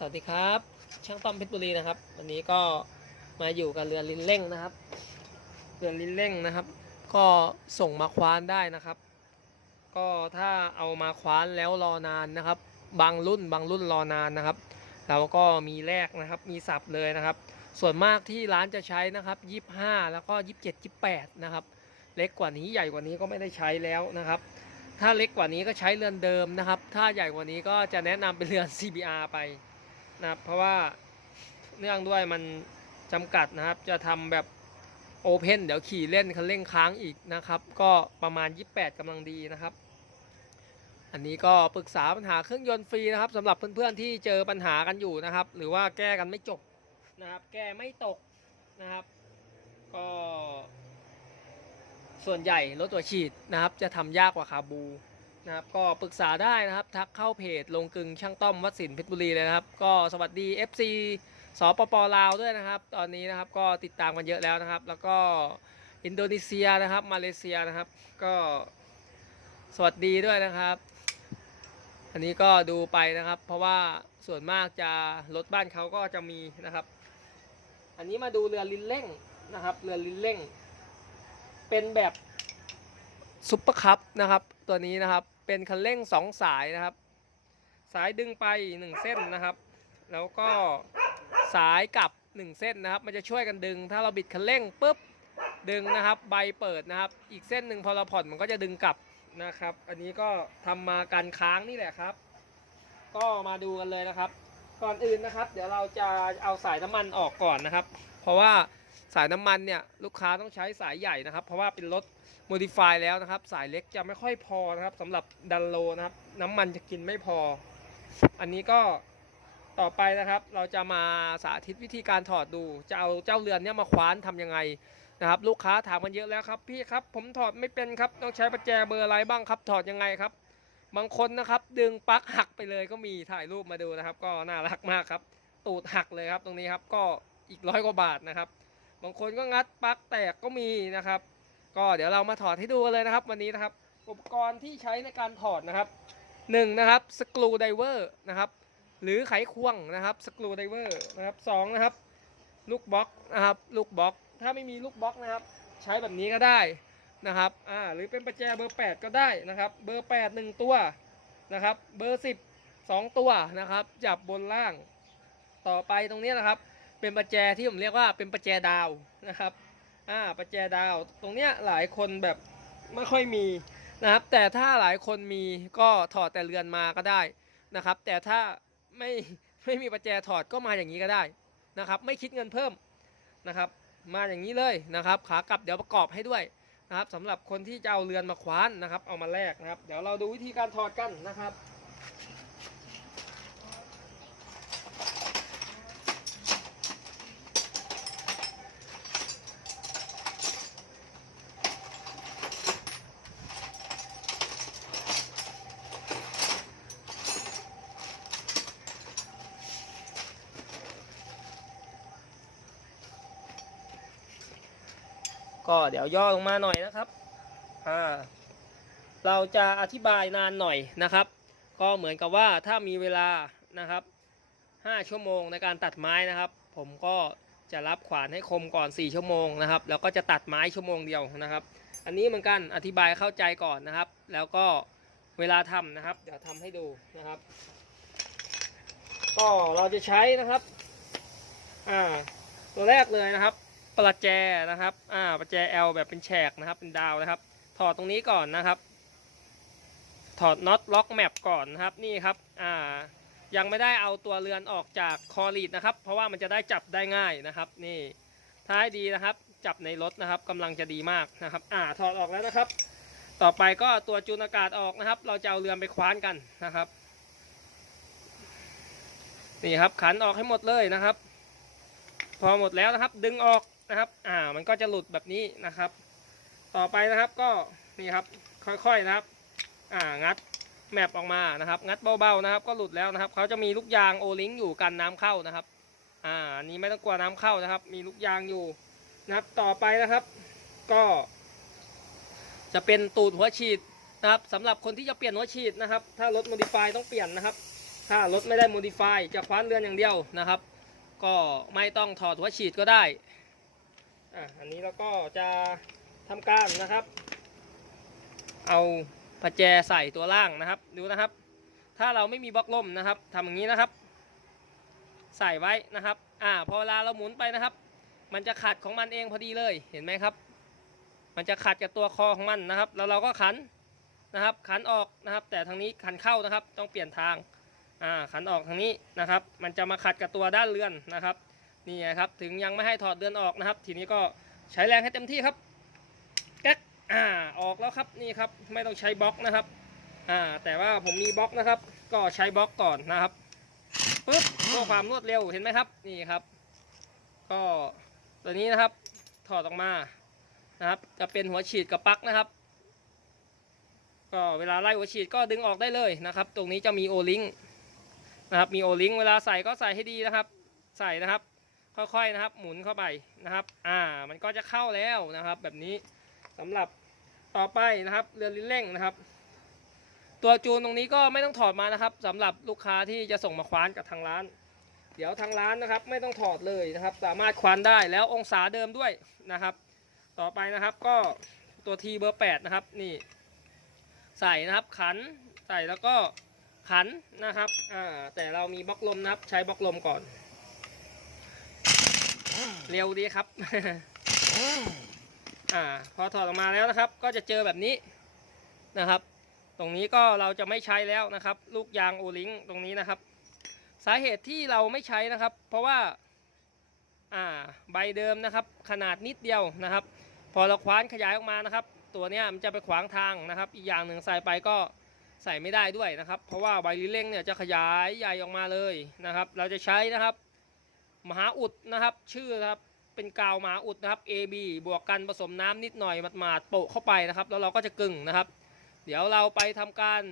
สวัสดีครับ ช่างต้อมเพชรบุรีนะครับ วันนี้ก็มาอยู่กับเรือลินเร่งนะครับ เรือลินเร่งนะครับ ก็ส่งมาคว้านได้นะครับ ก็ถ้าเอามาคว้านแล้วรอนานนะครับ บางรุ่นบางรุ่นรอนานนะครับเราก็มีแลกนะครับมีสับเลยนะครับ ส่วนมากที่ร้านจะใช้นะครับ25 แล้วก็ 27 28นะครับ เล็กกว่านี้ใหญ่กว่านี้ก็ไม่ได้ใช้แล้วนะครับถ้าเล็กกว่านี้ก็ใช้เรือนเดิมนะครับ ถ้าใหญ่กว่านี้ก็จะแนะนำเป็นเรือน CBR ไป นะครับ เพราะว่าเนื่องด้วยมันจำกัดนะครับ จะทำแบบโอเพนเดี๋ยวขี่เล่นคันเร่งค้างอีกนะครับ ก็ประมาณ 28กำลังดีนะครับ อันนี้ก็ปรึกษาปัญหาเครื่องยนต์ฟรีนะครับสำหรับเพื่อนๆที่เจอปัญหากันอยู่นะครับ หรือว่าแก้กันไม่จบนะครับ แก้ไม่ตกนะครับ ก็ส่วนใหญ่รถตัวฉีดนะครับ จะทำยากกว่าคาบู นะครับก็ปรึกษาได้นะครับทักเข้าเพจลงกึงช่างต้อมวัดสินเพชรบุรีเลยนะครับ ก็สวัสดี FC สปปลาวด้วยนะครับ ตอนนี้นะครับก็ติดตามกันเยอะแล้วนะครับ แล้วก็อินโดนีเซียนะครับ มาเลเซียนะครับ ก็สวัสดีด้วยนะครับ อันนี้ก็ดูไปนะครับ เพราะว่าส่วนมากจะรถบ้านเขาก็จะมีนะครับ อันนี้มาดูเรือลินเร่งนะครับ เรือลินเร่ง เป็นแบบซุปเปอร์คัพนะครับ ตัวนี้นะครับ เป็นคันเร่งสองสายนะครับ สายดึงไปหนึ่งเส้นนะครับ แล้วก็สายกลับหนึ่งเส้นนะครับ มันจะช่วยกันดึง ถ้าเราบิดคันเร่งปุ๊บดึงนะครับ ใบเปิดนะครับ อีกเส้นหนึ่งพอเราผ่อนมันก็จะดึงกลับนะครับ อันนี้ก็ทำมากันค้างนี่แหละครับ ก็มาดูกันเลยนะครับ ก่อนอื่นนะครับ เดี๋ยวเราจะเอาสายน้ำมันออกก่อนนะครับ เพราะว่า สายน้ำมันเนี่ยลูกค้าต้องใช้สายใหญ่นะครับ เพราะว่าเป็นรถโมดิฟายแล้วนะครับ สายเล็กจะไม่ค่อยพอนะครับสำหรับดันโลนะครับ น้ำมันจะกินไม่พอ อันนี้ก็ต่อไปนะครับ เราจะมาสาธิตวิธีการถอดดู จะเอาเจ้าเรือนเนี้ยมาคว้านทำยังไงนะครับ ลูกค้าถามกันเยอะแล้วครับพี่ครับ ผมถอดไม่เป็นครับต้องใช้ประแจเบอร์อะไรบ้างครับถอดยังไงครับ บางคนนะครับ ดึงปลั๊กหักไปเลยก็มีถ่ายรูปมาดูนะครับ ก็น่ารักมากครับ ตูดหักเลยครับตรงนี้ครับก็อีกร้อยกว่าบาทนะครับ บางคนก็งัดปลั๊กแตกก็มีนะครับ ก็เดี๋ยวเรามาถอดให้ดูกันเลยนะครับ วันนี้นะครับ อุปกรณ์ที่ใช้ในการถอดนะครับหนึ่งนะครับสกรูไดเวอร์นะครับหรือไขควงนะครับสกรูไดเวอร์นะครับสองนะครับลูกบล็อกนะครับลูกบล็อก ถ้าไม่มีลูกบล็อกนะครับ ใช้แบบนี้ก็ได้นะครับอ่าหรือเป็นประแจเบอร์ 8 ก็ได้นะครับ เบอร์ 8 1 ตัวนะครับ เบอร์ 10 2 ตัวนะครับ จับบนล่างต่อไปตรงนี้นะครับ เป็นประแจที่ผมเรียกว่าเป็นประแจดาวนะครับอ่าประแจดาวตรงเนี้ยหลายคนแบบไม่ค่อยมีนะครับ แต่ถ้าหลายคนมีก็ถอดแต่เรือนมาก็ได้นะครับ แต่ถ้าไม่ไม่มีประแจถอดก็มาอย่างนี้ก็ได้นะครับ ไม่คิดเงินเพิ่มนะครับ มาอย่างนี้เลยนะครับขากลับเดี๋ยวประกอบให้ด้วยนะครับสำหรับคนที่จะเอาเรือนมาคว้านนะครับ เอามาแลกนะครับ เดี๋ยวเราดูวิธีการถอดกันนะครับ ก็เดี๋ยวย่อลงมาหน่อยนะครับอ่าเราจะอธิบายนานหน่อยนะครับ ก็เหมือนกับว่าถ้ามีเวลานะครับ 5 ชั่วโมงในการตัดไม้นะครับ ผมก็จะรับขวานให้คมก่อน 4 ชั่วโมงนะครับ แล้วก็จะตัดไม้ชั่วโมงเดียวนะครับ อันนี้เหมือนกันอธิบายเข้าใจก่อนนะครับ แล้วก็เวลาทำนะครับ เดี๋ยวทำให้ดูนะครับ ก็เราจะใช้นะครับ อ่า ตัวแรกเลยนะครับ ประแจนะครับ อ่า ประแจ L แบบเป็นแฉกนะครับ เป็นดาวนะครับ ถอดตรงนี้ก่อนนะครับ ถอดน็อตล็อกแมปก่อนนะครับ นี่ครับ อ่า ยังไม่ได้เอาตัวเรือนออกจากคอรีดนะครับ เพราะว่ามันจะได้จับได้ง่ายนะครับ นี่ ท้ายดีนะครับ จับในรถนะครับกำลังจะดีมากนะครับ อ่า ถอดออกแล้วนะครับ ต่อไปก็ตัวจูนอากาศออกนะครับ เราจะเอาเรือนไปคว้านกันนะครับ นี่ครับ ขันออกให้หมดเลยนะครับพอหมดแล้วนะครับ ดึงออก นะครับ อ่า มันก็จะหลุดแบบนี้นะครับ ต่อไปนะครับก็นี่ครับ ค่อยๆนะครับ อ่า งัดแมปออกมานะครับ งัดเบาๆนะครับ ก็หลุดแล้วนะครับ เขาจะมีลูกยางโอลิงอยู่กันน้ำเข้านะครับ อ่า อันนี้ไม่ต้องกลัวน้ำเข้านะครับ มีลูกยางอยู่นะครับ ต่อไปนะครับ ก็ จะเป็นตูดหัวฉีดนะครับสำหรับคนที่จะเปลี่ยนหัวฉีดนะครับ ถ้ารถโมดิฟายต้องเปลี่ยนนะครับ ถ้ารถไม่ได้ modify จะคว้านเรือนอย่างเดียวนะครับ ก็ไม่ต้องถอดหัวฉีดก็ได้ อะอันนี้เราก็จะทำการนะครับ เอาประแจใส่ตัวล่างนะครับ ดูนะครับ ถ้าเราไม่มีบล็อกล่มนะครับทำอย่างนี้นะครับ ใส่ไว้นะครับ อ่า พอเวลาเราหมุนไปนะครับ มันจะขัดของมันเองพอดีเลยเห็นไหมครับ มันจะขัดกับตัวคอของมันนะครับ แล้วเราก็ขันนะครับ ขันออกนะครับ แต่ทางนี้ขันเข้านะครับ ต้องเปลี่ยนทางอ่าขันออกทางนี้นะครับ มันจะมาขัดกับตัวด้านเรือนนะครับ นี่ครับถึงยังไม่ให้ถอดเรือนออกนะครับ ทีนี้ก็ใช้แรงให้เต็มที่ครับแก๊กอ่าออกแล้วครับนี่ครับไม่ต้องใช้บล็อกนะครับอ่าแต่ว่าผมมีบล็อกนะครับ ก็ใช้บล็อกก่อนนะครับปึ๊บเพื่อความรวดเร็วเห็นไหมครับนี่ครับ ก็ตัวนี้นะครับถอดออกมานะครับ จะเป็นหัวฉีดกับปลั๊กนะครับ ก็เวลาไล่หัวฉีดก็ดึงออกได้เลยนะครับ ตรงนี้จะมีโอลิงนะครับมีโอลิงเวลาใส่ก็ใส่ให้ดีนะครับ ใส่นะครับ ค่อยๆนะครับ หมุนเข้าไปนะครับ อ่า มันก็จะเข้าแล้วนะครับ แบบนี้สำหรับต่อไปนะครับ เรือลิ้นเร่งนะครับ ตัวจูนตรงนี้ก็ไม่ต้องถอดมานะครับสำหรับลูกค้าที่จะส่งมาคว้านกับทางร้าน เดี๋ยวทางร้านนะครับ ไม่ต้องถอดเลยนะครับ สามารถคว้านได้แล้วองศาเดิมด้วยนะครับ ต่อไปนะครับก็ตัวทีเบอร์8นะครับนี่ ใส่นะครับขันใส่แล้วก็ขันนะครับ อ่า แต่เรามีบล็อกลมนะครับ ใช้บล็อกลมก่อน เร็วดีครับ อ่า พอถอดออกมาแล้วนะครับ ก็จะเจอแบบนี้นะครับ ตรงนี้ก็เราจะไม่ใช้แล้วนะครับ ลูกยางโอลิงตรงนี้นะครับ สาเหตุที่เราไม่ใช้นะครับ เพราะว่า อ่า ใบเดิมนะครับ ขนาดนิดเดียวนะครับ พอเราคว้านขยายออกมานะครับ ตัวเนี้ยมันจะไปขวางทางนะครับ อีกอย่างหนึ่งใส่ไปก็ใส่ไม่ได้ด้วยนะครับ เพราะว่าใบลิเล่งเนี่ยจะขยายใหญ่ออกมาเลยนะครับ เราจะใช้นะครับ มหาอุดนะครับ ชื่อครับเป็นกาวมหาอุดนะครับ AB บวกกันผสมน้ำนิดหน่อยหมาดๆโปะเข้าไปนะครับ แล้วเราก็จะกึ่งนะครับ เดี๋ยวเราไปทำการ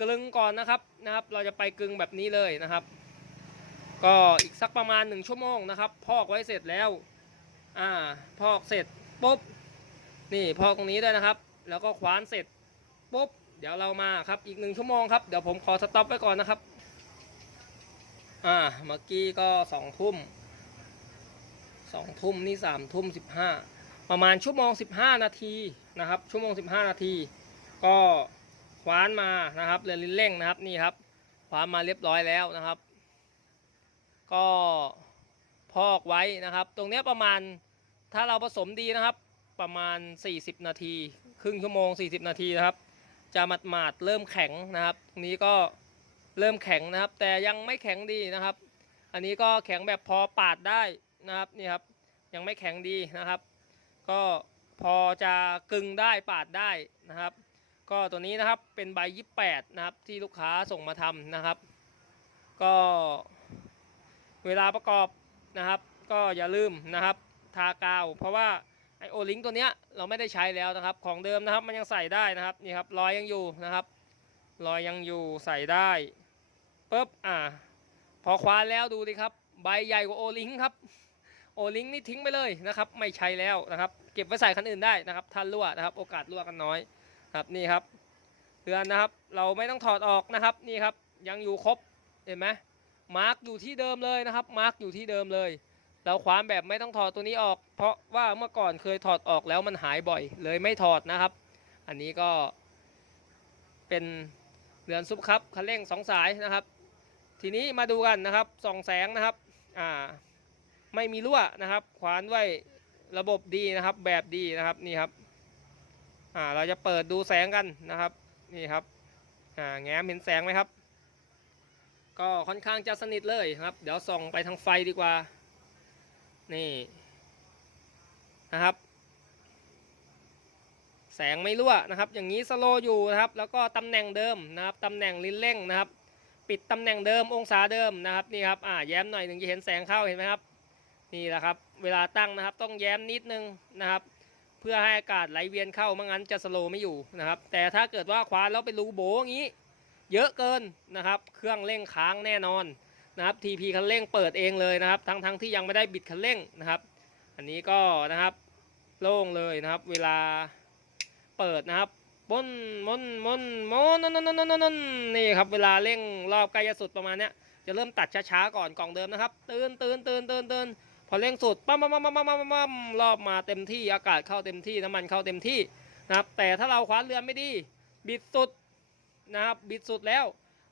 กลึงก่อนนะครับนะครับ เราจะไปกึ่งแบบนี้เลยนะครับ ก็อีกสักประมาณหนึ่งชั่วโมงนะครับ พอกไว้เสร็จแล้วอ่าพอกเสร็จปุ๊บนี่พอกตรงนี้ด้วยนะครับ แล้วก็คว้านเสร็จปุ๊บเดี๋ยวเรามาครับอีกหนึ่งชั่วโมงครับเดี๋ยวผมขอสต็อปไว้ก่อนนะครับ อ่าเมื่อกี้ก็สองทุ่มสองทุ่มนี่สามทุ่มสิบห้าประมาณชั่วโมงสิบห้านาทีนะครับ ชั่วโมงสิบห้านาที ก็คว้านมานะครับเรือลิ้นเร่งนะครับนี่ครับคว้านมาเรียบร้อยแล้วนะครับ ก็พอกไว้นะครับ ตรงนี้ประมาณถ้าเราผสมดีนะครับ ประมาณ 40 นาที ครึ่งชั่วโมง 40 นาทีนะครับ จะหมาดหมาดๆเริ่มแข็งนะครับตรงนี้ก็ เริ่มแข็งนะครับ แต่ยังไม่แข็งดีนะครับ อันนี้ก็แข็งแบบพอปาดได้นะครับนี่ครับ ยังไม่แข็งดีนะครับ ก็พอจะกึ่งได้ปาดได้นะครับ ก็ตัวนี้นะครับเป็นใบยี่แปดนะครับที่ลูกค้าส่งมาทำนะครับ ก็เวลาประกอบนะครับ ก็อย่าลืมนะครับ ทากาว เพราะว่าไอโอลิงตัวเนี้ยเราไม่ได้ใช้แล้วนะครับ ของเดิมนะครับมันยังใส่ได้นะครับนี่ครับรอยยังอยู่นะครับรอยยังอยู่ใส่ได้ ปุ๊บอ่า พอคว้าแล้วดูดิครับ ใบใหญ่กว่าโอลิงครับ โอลิงนี่ทิ้งไปเลยนะครับ ไม่ใช้แล้วนะครับ เก็บไว้ใส่คันอื่นได้นะครับถ้ารั่วนะครับ โอกาสรั่วกันน้อยครับนี่ครับเรือนนะครับ เราไม่ต้องถอดออกนะครับนี่ครับ ยังอยู่ครบเห็นไหมมาร์กอยู่ที่เดิมเลยนะครับ มาร์กอยู่ที่เดิมเลย เราคว้านแบบไม่ต้องถอดตัวนี้ออก เพราะว่าเมื่อก่อนเคยถอดออกแล้วมันหายบ่อย เลยไม่ถอดนะครับ อันนี้ก็เป็นเรือนซุปครับคันเร่งสองสายนะครับ ทีนี้มาดูกันนะครับส่องแสงนะครับอ่าไม่มีรั่วนะครับคว้านไว้ระบบดีนะครับแบบดีนะครับนี่ครับอ่าเราจะเปิดดูแสงกันนะครับนี่ครับอ่าแง้มเห็นแสงไหมครับ ก็ค่อนข้างจะสนิทเลยครับ เดี๋ยวส่องไปทางไฟดีกว่านี่นะครับ แสงไม่รั่วนะครับ อย่างนี้สโลว์อยู่นะครับ แล้วก็ตำแหน่งเดิมนะครับตำแหน่งลิ้นเร่งนะครับ ปิดตำแหน่งเดิมองศาเดิมนะครับนี่ครับอ่าแย้มหน่อยหนึ่งจะเห็นแสงเข้าเห็นไหมครับนี่แหละครับเวลาตั้งนะครับต้องแย้มนิดนึงนะครับ เพื่อให้อากาศไหลเวียนเข้าไม่งั้นจะสโลว์ไม่อยู่นะครับ แต่ถ้าเกิดว่าคว้านแล้วเป็นรูโบอย่างนี้ เยอะเกินนะครับ เครื่องเร่งค้างแน่นอนนะครับทีพีคันเร่งเปิดเองเลยนะครับ ทั้งทั้งที่ยังไม่ได้บิดคันเร่งนะครับ อันนี้ก็นะครับโล่งเลยนะครับ เวลาเปิดนะครับ บนมนมนมนนนนนนนนี่ครับเวลาเร่งรอบใกล้จะสุดประมาณเนี้ยจะเริ่มตัดช้าๆก่อนกล่องเดิมนะครับตื่นตื่นตื่นตื่นตื่นพอเร่งสุดปั๊มปั๊มปั๊มปั๊มปั๊มปั๊มรอบมาเต็มที่อากาศเข้าเต็มที่น้ำมันเข้าเต็มที่นะครับแต่ถ้าเราคว้าเรือไม่ดี บิดสุดนะครับบิดสุดแล้ว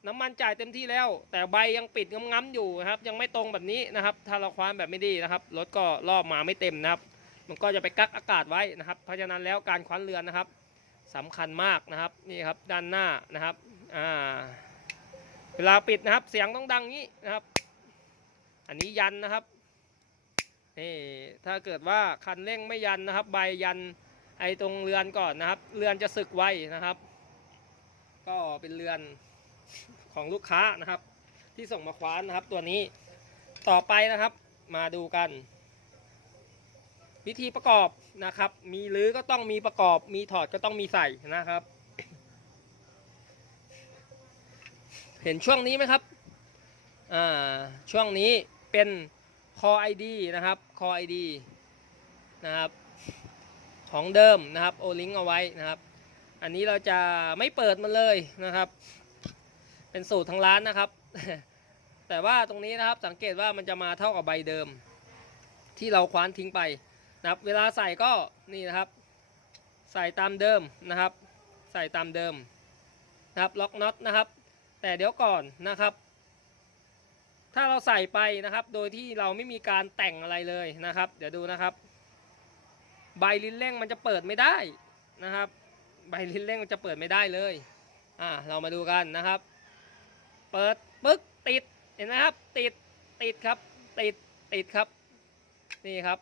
น้ำมันจ่ายเต็มที่แล้ว แต่ใบยังปิดง้ำๆอยู่นะครับ ยังไม่ตรงแบบนี้นะครับ ถ้าเราคว้านแบบไม่ดีนะครับรถก็รอบมาไม่เต็มนะครับ มันก็จะไปกักอากาศไว้นะครับ เพราะฉะนั้นแล้วการคว้านเรือนนะครับ สำคัญมากนะครับนี่ครับด้านหน้านะครับอ่าเวลาปิดนะครับเสียงต้องดังนี้นะครับ อันนี้ยันนะครับนี่ถ้าเกิดว่าคันเร่งไม่ยันนะครับ ใบยันไอตรงเรือนก่อนนะครับ เรือนจะสึกไวนะครับ ก็เป็นเรือนของลูกค้านะครับ ที่ส่งมาคว้านนะครับตัวนี้ต่อไปนะครับมาดูกัน วิธีประกอบนะครับ มีรื้อก็ต้องมีประกอบ มีถอดก็ต้องมีใส่นะครับ เห็นช่วงนี้ไหมครับอ่าช่วงนี้เป็น Core ID นะครับ Core ID นะครับของเดิมนะครับโอลิงเอาไว้นะครับ อันนี้เราจะไม่เปิดมันเลยนะครับ เป็นสูตรทางร้านนะครับ แต่ว่าตรงนี้นะครับสังเกตว่ามันจะมาเท่ากับใบเดิม ที่เราคว้านทิ้งไป นะครับ เวลาใส่ก็นี่นะครับ ใส่ตามเดิมนะครับ ใส่ตามเดิมนะครับล็อกน็อตนะครับ แต่เดี๋ยวก่อนนะครับ ถ้าเราใส่ไปนะครับ โดยที่เราไม่มีการแต่งอะไรเลยนะครับ เดี๋ยวดูนะครับ ใบลิ้นเร่งมันจะเปิดไม่ได้นะครับ ใบลิ้นเร่งมันจะเปิดไม่ได้เลยอ่าเรามาดูกันนะครับ เปิดปึ๊กติดเห็นไหมครับ ติดติดครับ ติดติดครับ นี่ครับ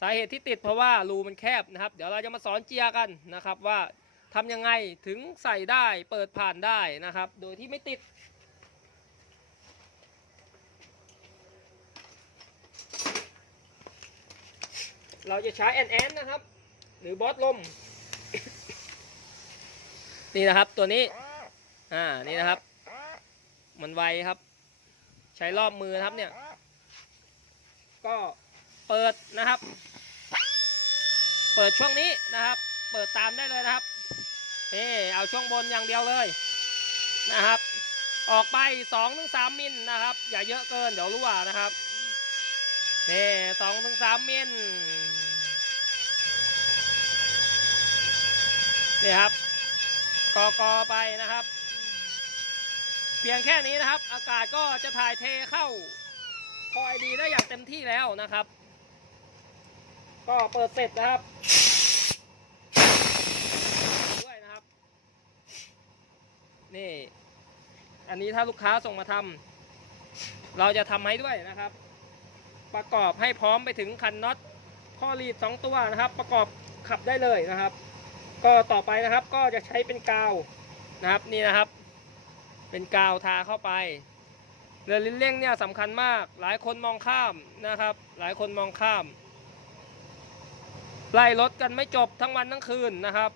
สาเหตุที่ติดเพราะว่ารูมันแคบนะครับ เดี๋ยวเราจะมาสอนเจียกันนะครับ ว่าทำยังไงถึงใส่ได้เปิดผ่านได้นะครับ โดยที่ไม่ติด เราจะใช้แอนแอนนะครับ หรือบอสลม นี่นะครับตัวนี้อ่านี่นะครับ มันไวครับ ใช้รอบมือครับเนี่ย ก็ เปิดนะครับ เปิดช่วงนี้นะครับ เปิดตามได้เลยนะครับนี่เอาช่วงบนอย่างเดียวเลยนะครับ ออกไป2-3ถึง3มิลนะครับ อย่าเยอะเกินเดี๋ยวรั่วนะครับนี่สองถึงสามมิลนี่ครับกอกอไปนะครับ เพียงแค่นี้นะครับ อากาศก็จะถ่ายเทเข้าคอยดีได้อย่างเต็มที่แล้วนะครับ ก็เปิดเสร็จนะครับด้วยนะครับ นี่ อันนี้ถ้าลูกค้าส่งมาทำเราจะทำให้ด้วยนะครับ ประกอบให้พร้อมไปถึงคันน็อตข้อรีดสองตัวนะครับ ประกอบขับได้เลยนะครับ ก็ต่อไปนะครับก็จะใช้เป็นกาวนะครับนี่นะครับ เป็นกาวทาเข้าไปเรือลิ้นเร่งเนี่ยสำคัญมาก หลายคนมองข้ามนะครับ หลายคนมองข้าม ไล่รถกันไม่จบทั้งวันทั้งคืนนะครับ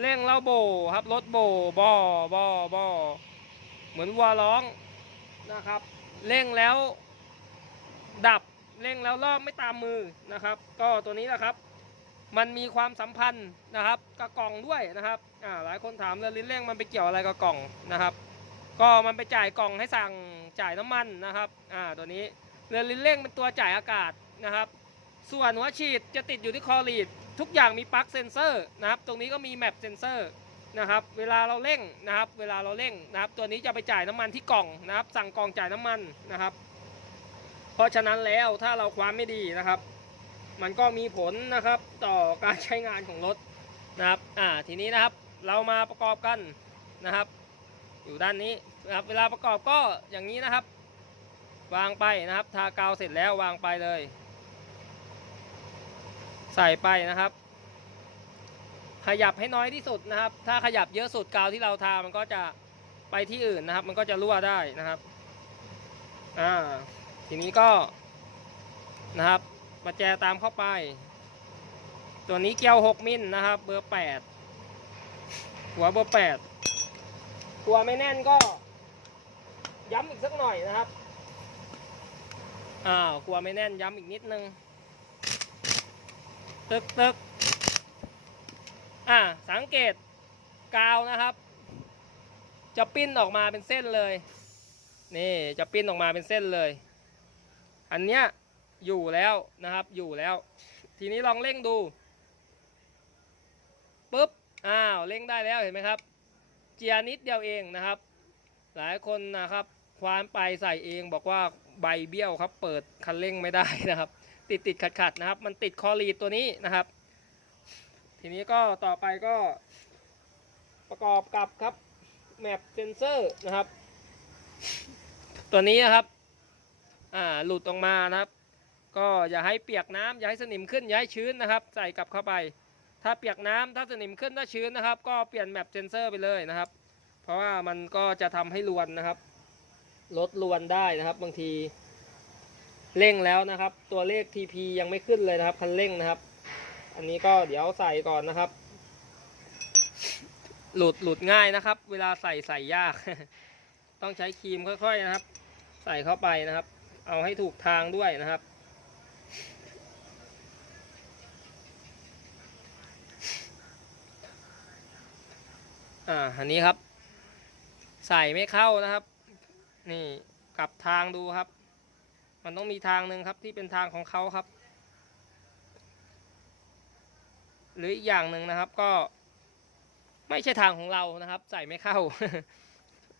เร่งแล้วโบครับรถโบบอบอบอเหมือนวัวร้องนะครับเร่งแล้วดับเร่งแล้วรอบไม่ตามมือนะครับ ก็ตัวนี้แหละครับ มันมีความสัมพันธ์นะครับกับกล่องด้วยนะครับอ่าหลายคนถามเรือลิ้นเร่งมันไปเกี่ยวอะไรกับกล่องนะครับ ก็มันไปจ่ายกล่องให้สั่งจ่ายน้ำมันนะครับอ่าตัวนี้เรือลิ้นเร่งเป็นตัวจ่ายอากาศนะครับ ส่วนหัวฉีดจะติดอยู่ที่คอรีดทุกอย่างมีปลั๊กเซนเซอร์นะครับตรงนี้ก็มีแมปเซนเซอร์นะครับเวลาเราเร่งนะครับเวลาเราเร่งนะครับตัวนี้จะไปจ่ายน้ำมันที่กล่องนะครับ สั่งกล่องจ่ายน้ำมันนะครับ เพราะฉะนั้นแล้วถ้าเราความไม่ดีนะครับ มันก็มีผลนะครับต่อการใช้งานของรถนะครับอ่าทีนี้นะครับเรามาประกอบกันนะครับ อยู่ด้านนี้นะครับเวลาประกอบก็อย่างนี้นะครับ วางไปนะครับ ทากาวเสร็จแล้ววางไปเลย ใส่ไปนะครับ ขยับให้น้อยที่สุดนะครับ ถ้าขยับเยอะสุดกาวที่เราทา มันก็จะไปที่อื่นนะครับ มันก็จะรั่วได้นะครับอ่าทีนี้ก็นะครับมาแจตามเข้าไป ตัวนี้เกียว 6 มิลนะครับ เบอร์ 8 หัวเบอร์ 8 ตัวไม่แน่นก็ ย้ำอีกสักหน่อยนะครับอ้าวกลัวไม่แน่นย้ำอีกนิดนึง ตึกตึกอ่าสังเกตกาวนะครับ จะปิ้นออกมาเป็นเส้นเลย นี่จะปิ้นออกมาเป็นเส้นเลย อันเนี้ยอยู่แล้วนะครับอยู่แล้ว ทีนี้ลองเร่งดูปุ๊บอ้าวเร่งได้แล้วเห็นไหมครับ เจียนิดเดียวเองนะครับ หลายคนนะครับควานไปใส่เองบอกว่าใบเบี้ยวครับ เปิดคันเร่งไม่ได้นะครับ ติดติดขัดขัดนะครับ มันติดคอรีดตัวนี้นะครับ ทีนี้ก็ต่อไปก็ ประกอบกับครับแมปเซนเซอร์นะครับ ตัวนี้นะครับอ่าหลุดออกมานะครับ ก็อย่าให้เปียกน้ำอย่าให้สนิมขึ้นอย่าให้ชื้นนะครับ ใส่กลับเข้าไป ถ้าเปียกน้ำถ้าสนิมขึ้นถ้าชื้นนะครับ ก็เปลี่ยนแมปเซนเซอร์ไปเลยนะครับ เพราะว่ามันก็จะทำให้รวนนะครับลดรวนได้นะครับบางที เร่งแล้วนะครับ ตัวเลข TP ยังไม่ขึ้นเลยนะครับ คันเร่งนะครับ อันนี้ก็เดี๋ยวใส่ก่อนนะครับ หลุดหลุดง่ายนะครับ เวลาใส่ใส่ยาก ต้องใช้ครีมค่อย ๆนะครับ ใส่เข้าไปนะครับ เอาให้ถูกทางด้วยนะครับอ่าอันนี้ครับ ใส่ไม่เข้านะครับ นี่กลับทางดูครับ มันต้องมีทางหนึ่งครับที่เป็นทางของเขาครับ หรืออีกอย่างหนึ่งนะครับก็ ไม่ใช่ทางของเรานะครับ ใส่ไม่เข้า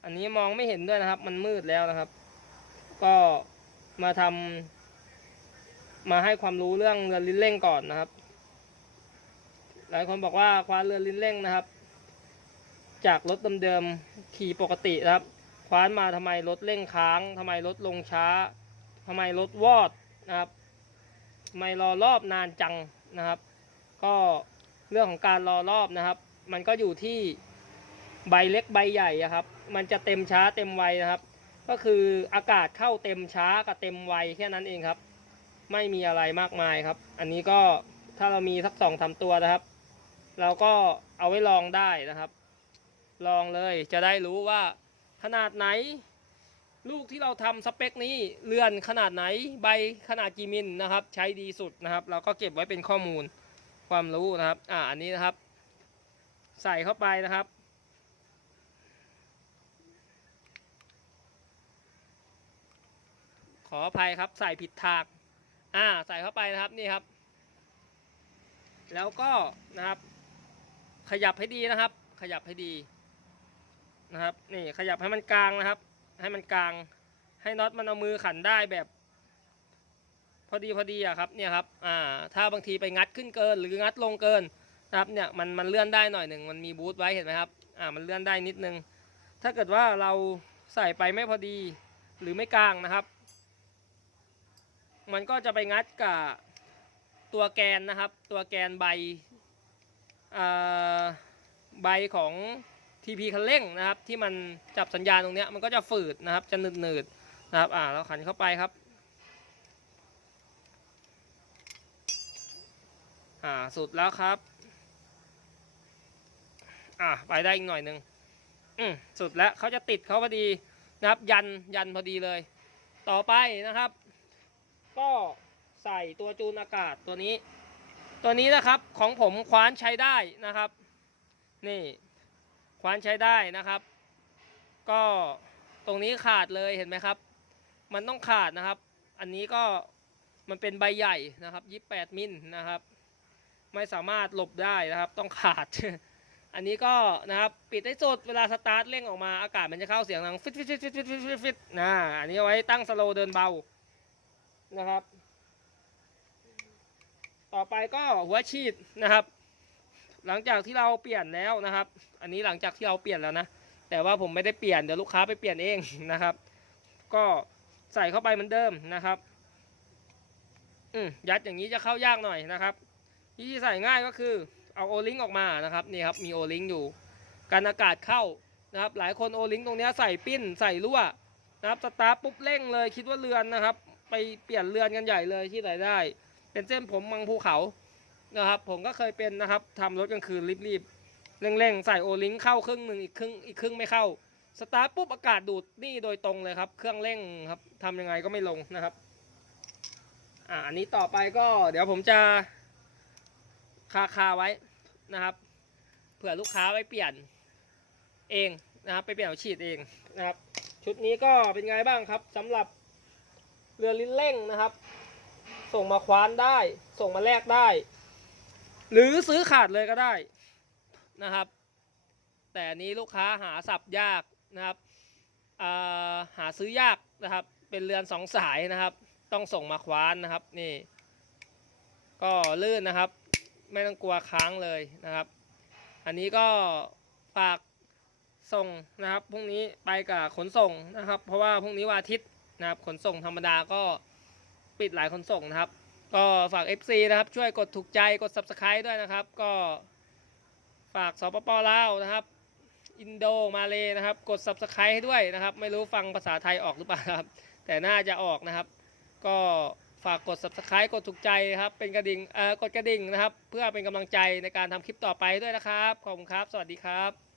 อันนี้มองไม่เห็นด้วยนะครับ มันมืดแล้วนะครับ ก็มาทำมาให้ความรู้เรื่องเรือลิ้นเร่งก่อนนะครับ หลายคนบอกว่าคว้าเรือลิ้นเร่งนะครับ จากรถเดิมๆขี่ปกตินะครับคว้านมาทำไมรถเร่งค้างทำไมรถลงช้า ทำไมรถวอดนะครับทำไมรอรอบนานจังนะครับ ก็เรื่องของการรอรอบนะครับ มันก็อยู่ที่ใบเล็กใบใหญ่ครับ มันจะเต็มช้าเต็มไวนะครับ ก็คืออากาศเข้าเต็มช้ากับเต็มไวแค่นั้นเองครับ ไม่มีอะไรมากมายครับ อันนี้ก็ถ้าเรามีสักสองทำตัวนะครับ เราก็เอาไว้ลองได้นะครับ ลองเลยจะได้รู้ว่าขนาดไหน ลูกที่เราทำสเปคนี้เรือนขนาดไหนใบขนาดกี่มิลนะครับ ใช้ดีสุดนะครับ เราก็เก็บไว้เป็นข้อมูลความรู้นะครับ อ่าอันนี้นะครับ ใส่เข้าไปนะครับ ขออภัยครับใส่ผิดทางอ่าใส่เข้าไปนะครับนี่ครับ แล้วก็นะครับ ขยับให้ดีนะครับ ขยับให้ดีนะครับ นี่ขยับให้มันกลางนะครับ ให้มันกลาง ให้น็อตมันเอามือขันได้แบบ พอดีพอดีอะครับเนี่ยครับอ่าถ้าบางทีไปงัดขึ้นเกิน หรืองัดลงเกินนะครับเนี่ยมันมันเลื่อนได้หน่อยหนึ่งมันมีบูทไว้เห็นไหมครับอ่ามันเลื่อนได้นิดนึง ถ้าเกิดว่าเราใส่ไปไม่พอดีหรือไม่กลางนะครับ มันก็จะไปงัดกับตัวแกนนะครับ ตัวแกนใบอ่าใบของ TP คันเร่งนะครับ ที่มันจับสัญญาณตรงเนี้ยมันก็จะฝืดนะครับ จะหนืดๆนะครับอ่าเราขันเข้าไปครับอ่าสุดแล้วครับอ่าไปได้อีกหน่อยหนึ่งอืมสุดแล้วเขาจะติดเขาพอดีนะครับ ยันยันพอดีเลย ต่อไปนะครับ ก็ใส่ตัวจูนอากาศตัวนี้ ตัวนี้นะครับของผมคว้านใช้ได้นะครับ นี่ ควานใช้ได้นะครับ ก็ตรงนี้ขาดเลยเห็นไหมครับ มันต้องขาดนะครับ อันนี้ก็มันเป็นใบใหญ่นะครับ 28 มิลนะครับ ไม่สามารถหลบได้นะครับ ต้องขาด อันนี้ก็นะครับปิดให้สุดเวลาสตาร์ทเร่งออกมาอากาศมันจะเข้าเสียงดังฟิตฟิตฟิตฟิตฟิตฟิตฟิตนะอันนี้ไว้ตั้งสโลเดินเบานะครับ ต่อไปก็หัวฉีดนะครับ หลังจากที่เราเปลี่ยนแล้วนะครับ อันนี้หลังจากที่เราเปลี่ยนแล้วนะ แต่ว่าผมไม่ได้เปลี่ยนเดี๋ยวลูกค้าไปเปลี่ยนเองนะครับ ก็ใส่เข้าไปเหมือนเดิมนะครับ อืมยัดอย่างนี้จะเข้ายากหน่อยนะครับวิธีใส่ง่ายก็คือเอาโอลิงออกมานะครับนี่ครับมีโอลิงอยู่การอากาศเข้านะครับ หลายคนโอลิงตรงนี้ใส่ปิ้นใส่รั่วนะครับสตาร์ทปุ๊บเร่งเลยคิดว่าเรือนนะครับ ไปเปลี่ยนเรือนกันใหญ่เลยที่ไหนได้ เป็นเส้นผมมังภูเขา นะครับผมก็เคยเป็นนะครับทำรถกลางคืนรีบๆเร่งๆใส่โอลิงเข้าครึ่งหนึ่งอีกครึ่งอีกครึ่งไม่เข้าสตาร์ทปุ๊บอากาศดูดนี่โดยตรงเลยครับ เครื่องเร่งครับทำยังไงก็ไม่ลงนะครับอ่าอันนี้ต่อไปก็เดี๋ยวผมจะคาคาไว้นะครับเผื่อลูกค้าไปเปลี่ยนเองนะครับ ไปเปลี่ยนฉีดเองนะครับ ชุดนี้ก็เป็นไงบ้างครับสำหรับเรือลิ้นเร่งนะครับ ส่งมาคว้านได้ ส่งมาแลกได้ หรือซื้อขาดเลยก็ได้นะครับ แต่นี้ลูกค้าหาสับยากนะครับาหาซื้อยากนะครับ เป็นเรือนสองสายนะครับ ต้องส่งมาคว้านนะครับนี่ ก็ลื่นนะครับ ไม่ต้องกลัวค้างเลยนะครับ อันนี้ก็ฝากส่งนะครับพรุ่งนี้ไปกับขนส่งนะครับ เพราะว่าพรุ่งนี้วันอาทิตย์นะครับ ขนส่งธรรมดาก็ปิดหลายขนส่งนะครับ ก็ฝาก FC นะครับช่วยกดถูกใจกด Subscribe ด้วยนะครับ ก็ฝากสปปลาวนะครับ อินโดมาเลนะครับ กด Subscribe ให้ด้วยนะครับ ไม่รู้ฟังภาษาไทยออกหรือเปล่าครับ แต่น่าจะออกนะครับ ก็ฝากกด Subscribe กดถูกใจครับเป็นกระดิ่งเอ่อกดกระดิ่งนะครับ เพื่อเป็นกำลังใจในการทำคลิปต่อไปด้วยนะครับขอบคุณครับ สวัสดีครับ